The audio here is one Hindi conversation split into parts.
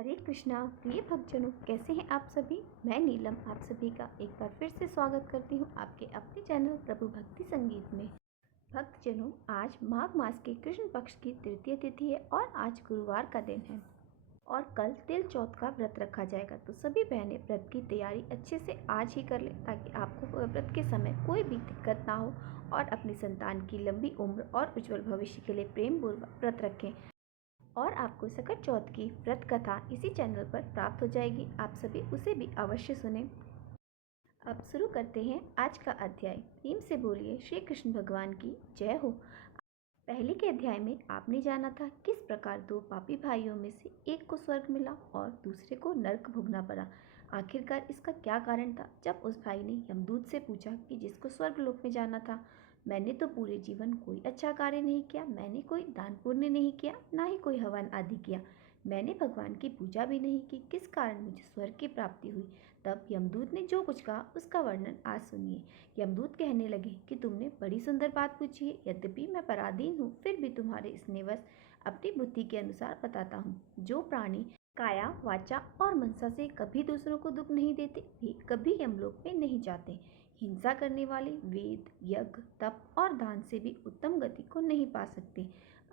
हरे कृष्णा प्रिय भक्तजनों, कैसे हैं आप सभी। मैं नीलम आप सभी का एक बार फिर से स्वागत करती हूं आपके अपने चैनल प्रभु भक्ति संगीत में। भक्तजनों, आज माघ मास के कृष्ण पक्ष की तृतीय तिथि है और आज गुरुवार का दिन है और कल तिल चौथ का व्रत रखा जाएगा। तो सभी बहनें व्रत की तैयारी अच्छे से आज ही कर लें ताकि आपको व्रत के समय कोई भी दिक्कत ना हो और अपनी संतान की लंबी उम्र और उज्जवल भविष्य के लिए प्रेम पूर्वक व्रत रखें। और आपको सकट चौथ की व्रत कथा इसी चैनल पर प्राप्त हो जाएगी, आप सभी उसे भी अवश्य सुने। अब शुरू करते हैं आज का अध्याय। प्रेम से बोलिए श्री कृष्ण भगवान की जय हो। पहले के अध्याय में आपने जाना था किस प्रकार दो पापी भाइयों में से एक को स्वर्ग मिला और दूसरे को नरक भोगना पड़ा। आखिरकार इसका क्या कारण था। जब उस भाई ने यमदूत से पूछा कि जिसको स्वर्ग लोक में जाना था, मैंने तो पूरे जीवन कोई अच्छा कार्य नहीं किया, मैंने कोई दान पुण्य नहीं किया, ना ही कोई हवन आदि किया, मैंने भगवान की पूजा भी नहीं की, किस कारण मुझे स्वर्ग की प्राप्ति हुई। तब यमदूत ने जो कुछ कहा उसका वर्णन आज सुनिए। यमदूत कहने लगे कि तुमने बड़ी सुंदर बात पूछी है, यद्यपि मैं पराधीन हूँ फिर भी तुम्हारे स्नेहवश अपनी बुद्धि के अनुसार बताता हूँ। जो प्राणी काया वाचा और मनसा से कभी दूसरों को दुख नहीं देते वे कभी यमलोक में नहीं जाते। हिंसा करने वाले वेद यज्ञ तप और दान से भी उत्तम गति को नहीं पा सकते।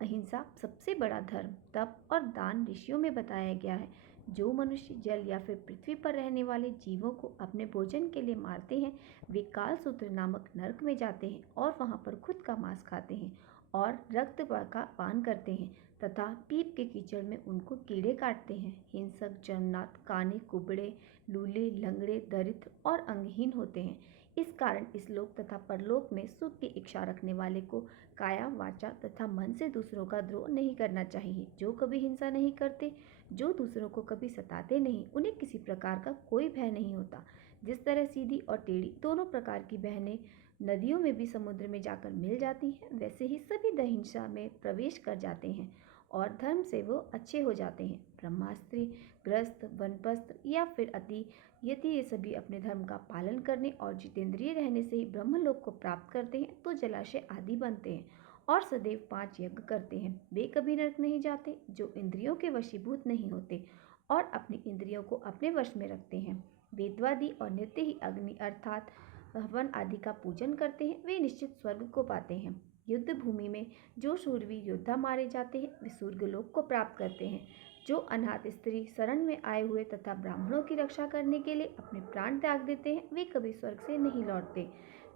अहिंसा सबसे बड़ा धर्म, तप और दान ऋषियों में बताया गया है। जो मनुष्य जल या फिर पृथ्वी पर रहने वाले जीवों को अपने भोजन के लिए मारते हैं वे कालसूत्र नामक नरक में जाते हैं और वहां पर खुद का मांस खाते हैं और रक्त का पान करते हैं तथा पीप के कीचड़ में उनको कीड़े काटते हैं। हिंसक जन्मनाथ काने कुबड़े लूले लंगड़े दरिद्र और अंगहीन होते हैं। इस कारण इस लोक तथा परलोक में सुख की इच्छा रखने वाले को काया वाचा तथा मन से दूसरों का द्रोह नहीं करना चाहिए। जो कभी हिंसा नहीं करते, जो दूसरों को कभी सताते नहीं, उन्हें किसी प्रकार का कोई भय नहीं होता। जिस तरह सीधी और टेढ़ी दोनों प्रकार की बहनें नदियों में भी समुद्र में जाकर मिल जाती हैं, वैसे ही सभी दहिंसा में प्रवेश कर जाते हैं और धर्म से वो अच्छे हो जाते हैं। ब्रह्मास्त्र ग्रस्त वनप्रस्थ या फिर अति यदि ये सभी अपने धर्म का पालन करने और जितेंद्रिय रहने से ही ब्रह्मलोक को प्राप्त करते हैं तो जलाशय आदि बनते हैं और सदैव 5 यज्ञ करते हैं। वे कभी नरक नहीं जाते। जो इंद्रियों के वशीभूत नहीं होते और अपनी इंद्रियों को अपने वश में रखते हैं, वेदवादी और नित्य ही अग्नि अर्थात हवन आदि का पूजन करते हैं, वे निश्चित स्वर्ग को पाते हैं। युद्ध भूमि में जो शूरवीर योद्धा मारे जाते हैं वे स्वर्गलोक को प्राप्त करते हैं। जो अनाथ स्त्री शरण में आए हुए तथा ब्राह्मणों की रक्षा करने के लिए अपने प्राण त्याग देते हैं वे कभी स्वर्ग से नहीं लौटते।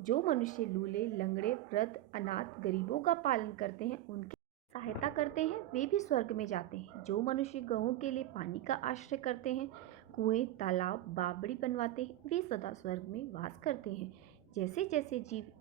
जो मनुष्य लूले लंगड़े वृद्ध अनाथ गरीबों का पालन करते हैं, उनकी सहायता करते हैं, वे भी स्वर्ग में जाते हैं। जो मनुष्य गौओं के लिए पानी का आश्रय करते हैं, कुएं तालाब बावड़ी बनवाते हैं, वे सदा स्वर्ग में वास करते हैं। जैसे जैसे जीव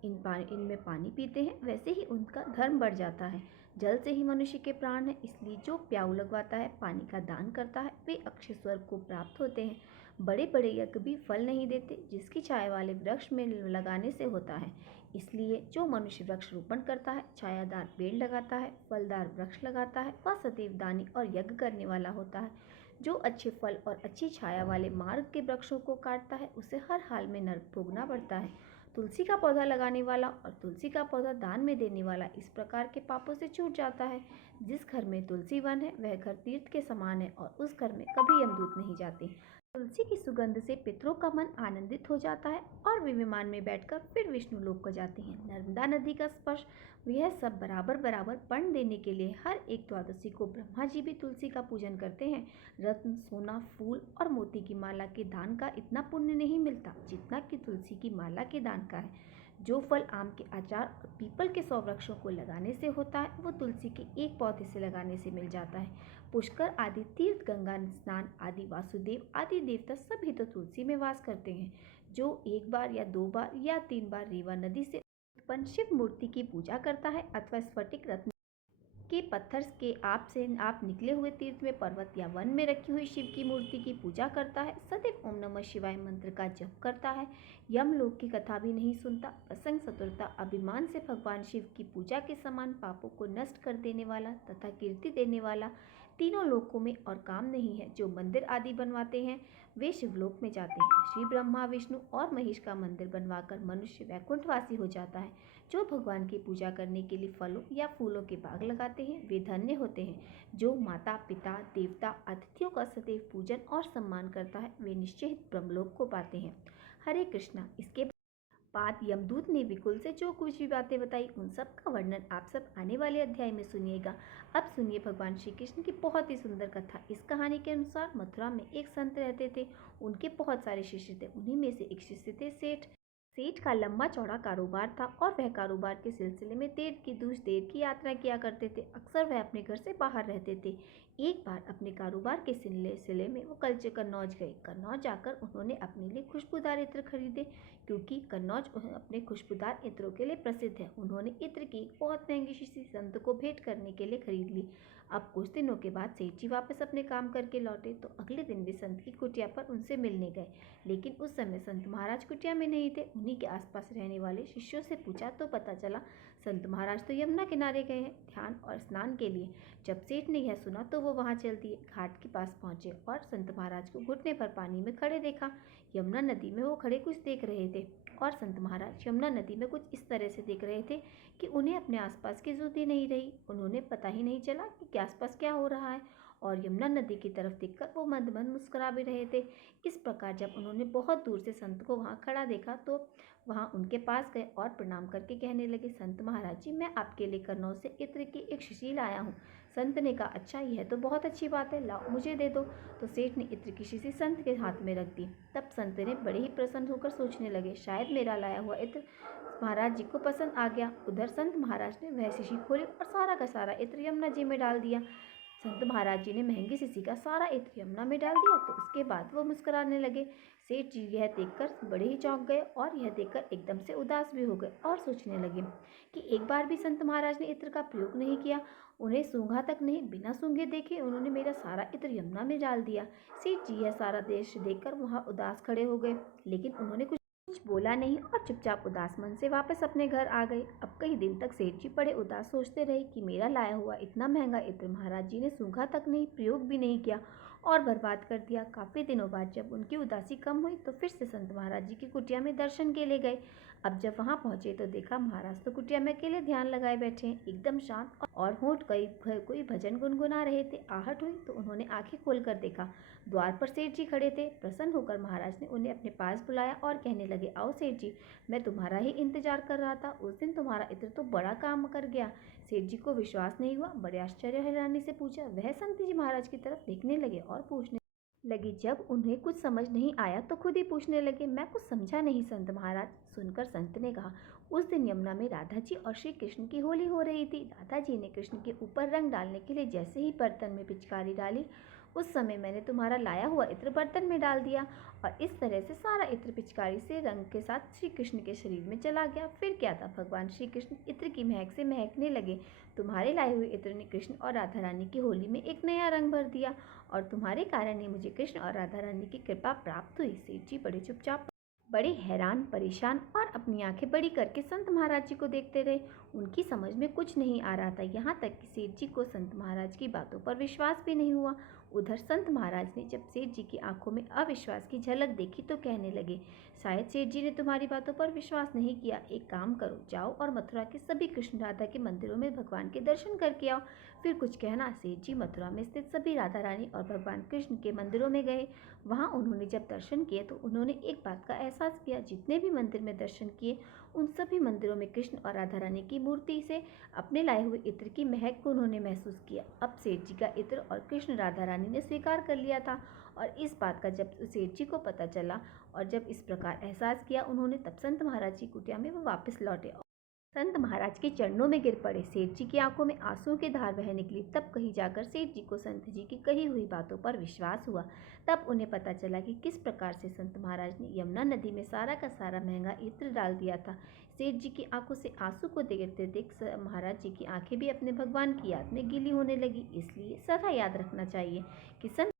इनमें पानी पीते हैं वैसे ही उनका धर्म बढ़ जाता है। जल से ही मनुष्य के प्राण है, इसलिए जो प्याऊ लगवाता है पानी का दान करता है वे अक्षय स्वर्ग को प्राप्त होते हैं। बड़े बड़े यज्ञ भी फल नहीं देते जिसकी छाया वाले वृक्ष में लगाने से होता है। इसलिए जो मनुष्य वृक्ष रोपण करता है, छायादार पेड़ लगाता है, फलदार वृक्ष लगाता है, वह सदैव दानी और यज्ञ करने वाला होता है। जो अच्छे फल और अच्छी छाया वाले मार्ग के वृक्षों को काटता है उसे हर हाल में नरक भोगना पड़ता है। तुलसी का पौधा लगाने वाला और तुलसी का पौधा दान में देने वाला इस प्रकार के पापों से छूट जाता है। जिस घर में तुलसी वन है वह घर तीर्थ के समान है और उस घर में कभी यमदूत नहीं जाते। तुलसी की सुगंध से पितरों का मन आनंदित हो जाता है और वे विमान में बैठकर फिर विष्णु लोक को जाते हैं। नर्मदा नदी का स्पर्श यह सब बराबर बराबर पर्ण देने के लिए हर एक द्वादशी को ब्रह्मा जी भी तुलसी का पूजन करते हैं। रत्न सोना फूल और मोती की माला के दान का इतना पुण्य नहीं मिलता जितना कि तुलसी की माला के दान का है। जो फल आम के अचार और पीपल के 100 वृक्षों को लगाने से होता है वो तुलसी के एक पौधे से लगाने से मिल जाता है। पुष्कर आदि तीर्थ गंगा स्नान आदि वासुदेव आदि देवता सभी तो तुलसी में वास करते हैं। जो एक बार या 2 बार या 3 बार रेवा नदी से उत्पन्न शिव मूर्ति की पूजा करता है अथवा स्फटिक रत्न के पत्थर के आप निकले हुए तीर्थ में पर्वत या वन में रखी हुई शिव की मूर्ति की पूजा करता है, सदैव ओम नमः शिवाय मंत्र का जप करता है, यमलोक की कथा भी नहीं सुनता, प्रसंग चतुरता अभिमान से भगवान शिव की पूजा के समान पापों को नष्ट कर देने वाला तथा कीर्ति देने वाला तीनों लोकों में और काम नहीं है। जो मंदिर आदि बनवाते हैं वे शिवलोक में जाते हैं। श्री ब्रह्मा विष्णु और महेश का मंदिर बनवाकर मनुष्य वैकुंठवासी हो जाता है। जो भगवान की पूजा करने के लिए फलों या फूलों के बाग लगाते हैं वे धन्य होते हैं। जो माता पिता देवता अतिथियों का सदैव पूजन और सम्मान करता है वे निश्चित ब्रह्मलोक को पाते हैं। हरे कृष्णा। इसके बाद यमदूत ने विकुल से जो कुछ भी बातें बताई उन सब का वर्णन आप सब आने वाले अध्याय में सुनिएगा। अब सुनिए भगवान श्री कृष्ण की बहुत ही सुंदर कथा। इस कहानी के अनुसार मथुरा में एक संत रहते थे। उनके बहुत सारे शिष्य थे। उन्हीं में से एक शिष्य थे सेठ। सेठ का लंबा चौड़ा कारोबार था और वह कारोबार के सिलसिले में देर की यात्रा किया करते थे। अक्सर वह अपने घर से बाहर रहते थे। एक बार अपने कारोबार के सिलसिले में वो कन्नौज गए। कन्नौज जाकर उन्होंने अपने लिए खुशबूदार इत्र खरीदे, क्योंकि कन्नौज अपने खुशबूदार इत्रों के लिए प्रसिद्ध है। उन्होंने इत्र की एक बहुत महंगी शीशी संत को भेंट करने के लिए खरीद ली। अब कुछ दिनों के बाद सेठ जी वापस अपने काम करके लौटे तो अगले दिन वे संत की कुटिया पर उनसे मिलने गए। लेकिन उस समय संत महाराज कुटिया में नहीं थे। उन्हीं के आसपास रहने वाले शिष्यों से पूछा तो पता चला संत महाराज तो यमुना किनारे गए हैं ध्यान और स्नान के लिए। जब सेठ ने यह सुना तो वो वहां चल दिए। घाट के पास पहुंचे और संत महाराज को घुटने पर पानी में खड़े देखा। यमुना नदी में वो खड़े कुछ देख रहे थे और संत महाराज यमुना नदी में कुछ इस तरह से देख रहे थे कि उन्हें अपने आसपास की सुधि नहीं रही। उन्होंने पता ही नहीं चला कि आसपास क्या हो रहा है और यमुना नदी की तरफ देखकर वो मंद मंद मुस्कुरा भी रहे थे। इस प्रकार जब उन्होंने बहुत दूर से संत को वहाँ खड़ा देखा तो वहाँ उनके पास गए और प्रणाम करके कहने लगे, संत महाराज जी, मैं आपके लिए कन्नौज से इत्र की एक शीशी लाया हूँ। संत ने कहा, अच्छा, यह तो बहुत अच्छी बात है, लाओ मुझे दे दो। तो सेठ ने इत्र की शीशी संत के हाथ में रख दी। तब संत ने बड़े ही प्रसन्न होकर सोचने लगे, शायद मेरा लाया हुआ इत्र महाराज जी को पसंद आ गया। उधर संत महाराज ने वह शीशी खोली और सारा का सारा इत्र यमुना जी में डाल दिया। संत महाराज जी ने महंगी शीशी का सारा इत्र यमुना में डाल दिया तो उसके बाद वो मुस्कुराने लगे। सेठ जी यह देखकर बड़े ही चौंक गए और यह देखकर एकदम से उदास भी हो गए और सोचने लगे कि एक बार भी संत महाराज ने इत्र का प्रयोग नहीं किया। उन्हें सूंघा तक नहीं, बिना सूंघे देखे उन्होंने मेरा सारा इत्र यमुना में डाल दिया। सेठ जी यह सारा दृश्य देखकर वहाँ उदास खड़े हो गए, लेकिन उन्होंने कुछ बोला नहीं और चुपचाप उदास मन से वापस अपने घर आ गए। अब कई दिन तक सेठ जी बड़े उदास सोचते रहे कि मेरा लाया हुआ इतना महंगा इत्र महाराज जी ने सूंघा तक नहीं, प्रयोग भी नहीं किया और बर्बाद कर दिया। काफी दिनों बाद जब उनकी उदासी कम हुई तो फिर से संत महाराज जी की कुटिया में दर्शन के लिए गए। अब जब वहां पहुंचे तो देखा महाराज तो कुटिया में अकेले ध्यान लगाए बैठे हैं, एकदम शांत और होंठ कोई भजन गुनगुना रहे थे। आहट हुई तो उन्होंने आंखें खोलकर देखा। द्वार पर सेठ जी खड़े थे। प्रसन्न होकर महाराज ने उन्हें अपने पास बुलाया और कहने लगे, आओ सेठ जी, मैं तुम्हारा ही इंतजार कर रहा था। उस दिन तुम्हारा इत्र तो बड़ा काम कर गया। सेठ जी को विश्वास नहीं हुआ, बड़े आश्चर्य हैरानी से पूछा। वह संत जी महाराज की तरफ देखने लगे और पूछने लगे। जब उन्हें कुछ समझ नहीं आया तो खुद ही पूछने लगे, मैं कुछ समझा नहीं संत महाराज। सुनकर संत ने कहा, उस दिन यमुना में राधा जी और श्री कृष्ण की होली हो रही थी। राधा जी ने कृष्ण के ऊपर रंग डालने के लिए जैसे ही बर्तन में पिचकारी डाली उस समय मैंने तुम्हारा लाया हुआ इत्र बर्तन में डाल दिया और इस तरह से सारा इत्र पिचकारी से रंग के साथ श्री कृष्ण के शरीर में चला गया। फिर क्या था, भगवान श्री कृष्ण इत्र की महक से महकने लगे। तुम्हारे लाए हुए इत्र ने कृष्ण और राधा रानी की होली में एक नया रंग भर दिया और तुम्हारे कारण ही मुझे कृष्ण और राधा रानी की कृपा प्राप्त हुई। सेठ जी बड़े चुपचाप, बड़े हैरान परेशान और अपनी आंखें बड़ी करके संत महाराज जी को देखते रहे। उनकी समझ में कुछ नहीं आ रहा था। यहाँ तक कि सेठ जी को संत महाराज की बातों पर विश्वास भी नहीं हुआ। उधर संत महाराज ने जब सेठ जी की आंखों में अविश्वास की झलक देखी तो कहने लगे, शायद सेठ जी ने तुम्हारी बातों पर विश्वास नहीं किया। एक काम करो, जाओ और मथुरा के सभी कृष्ण राधा के मंदिरों में भगवान के दर्शन करके आओ, फिर कुछ कहना। सेठ जी मथुरा में स्थित सभी राधा रानी और भगवान कृष्ण के मंदिरों में गए। वहाँ उन्होंने जब दर्शन किए तो उन्होंने एक बात का एहसास किया, जितने भी मंदिर में दर्शन किए उन सभी मंदिरों में कृष्ण और राधा रानी की मूर्ति से अपने लाए हुए इत्र की महक को उन्होंने महसूस किया। अब सेठ जी का इत्र और कृष्ण राधा रानी ने स्वीकार कर लिया था और इस बात का जब सेठ जी को पता चला और जब इस प्रकार एहसास किया उन्होंने, तब संत महाराज जी कुटिया में वो वापस लौटे। संत महाराज के चरणों में गिर पड़े। सेठ जी की आंखों में आंसुओं की धार बह निकली। तब कहीं जाकर सेठ जी को संत जी की कही हुई बातों पर विश्वास हुआ। तब उन्हें पता चला कि किस प्रकार से संत महाराज ने यमुना नदी में सारा का सारा महंगा इत्र डाल दिया था। सेठ जी की आंखों से आंसू को देखते देख महाराज जी की आंखें भी अपने भगवान की याद में गीली होने लगी। इसलिए सदा याद रखना चाहिए कि संत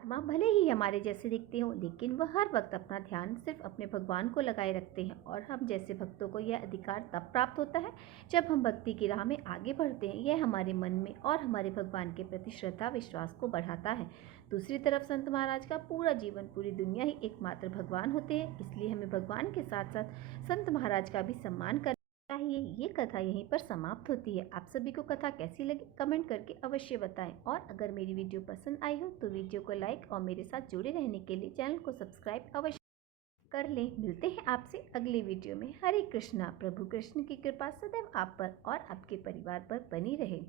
आत्मा भले ही हमारे जैसे दिखते हों, लेकिन वह हर वक्त अपना ध्यान सिर्फ अपने भगवान को लगाए रखते हैं। और हम जैसे भक्तों को यह अधिकार तब प्राप्त होता है जब हम भक्ति की राह में आगे बढ़ते हैं। यह हमारे मन में और हमारे भगवान के प्रति श्रद्धा विश्वास को बढ़ाता है। दूसरी तरफ संत महाराज का पूरा जीवन, पूरी दुनिया ही एकमात्र भगवान होते हैं, इसलिए हमें भगवान के साथ साथ संत महाराज का भी सम्मान करना चाहिए। ये कथा यहीं पर समाप्त होती है। आप सभी को कथा कैसी लगी कमेंट करके अवश्य बताएं। और अगर मेरी वीडियो पसंद आई हो तो वीडियो को लाइक और मेरे साथ जुड़े रहने के लिए चैनल को सब्सक्राइब अवश्य कर लें। मिलते हैं आपसे अगली वीडियो में। हरे कृष्णा। प्रभु कृष्ण की कृपा सदैव आप पर और आपके परिवार पर बनी रहे।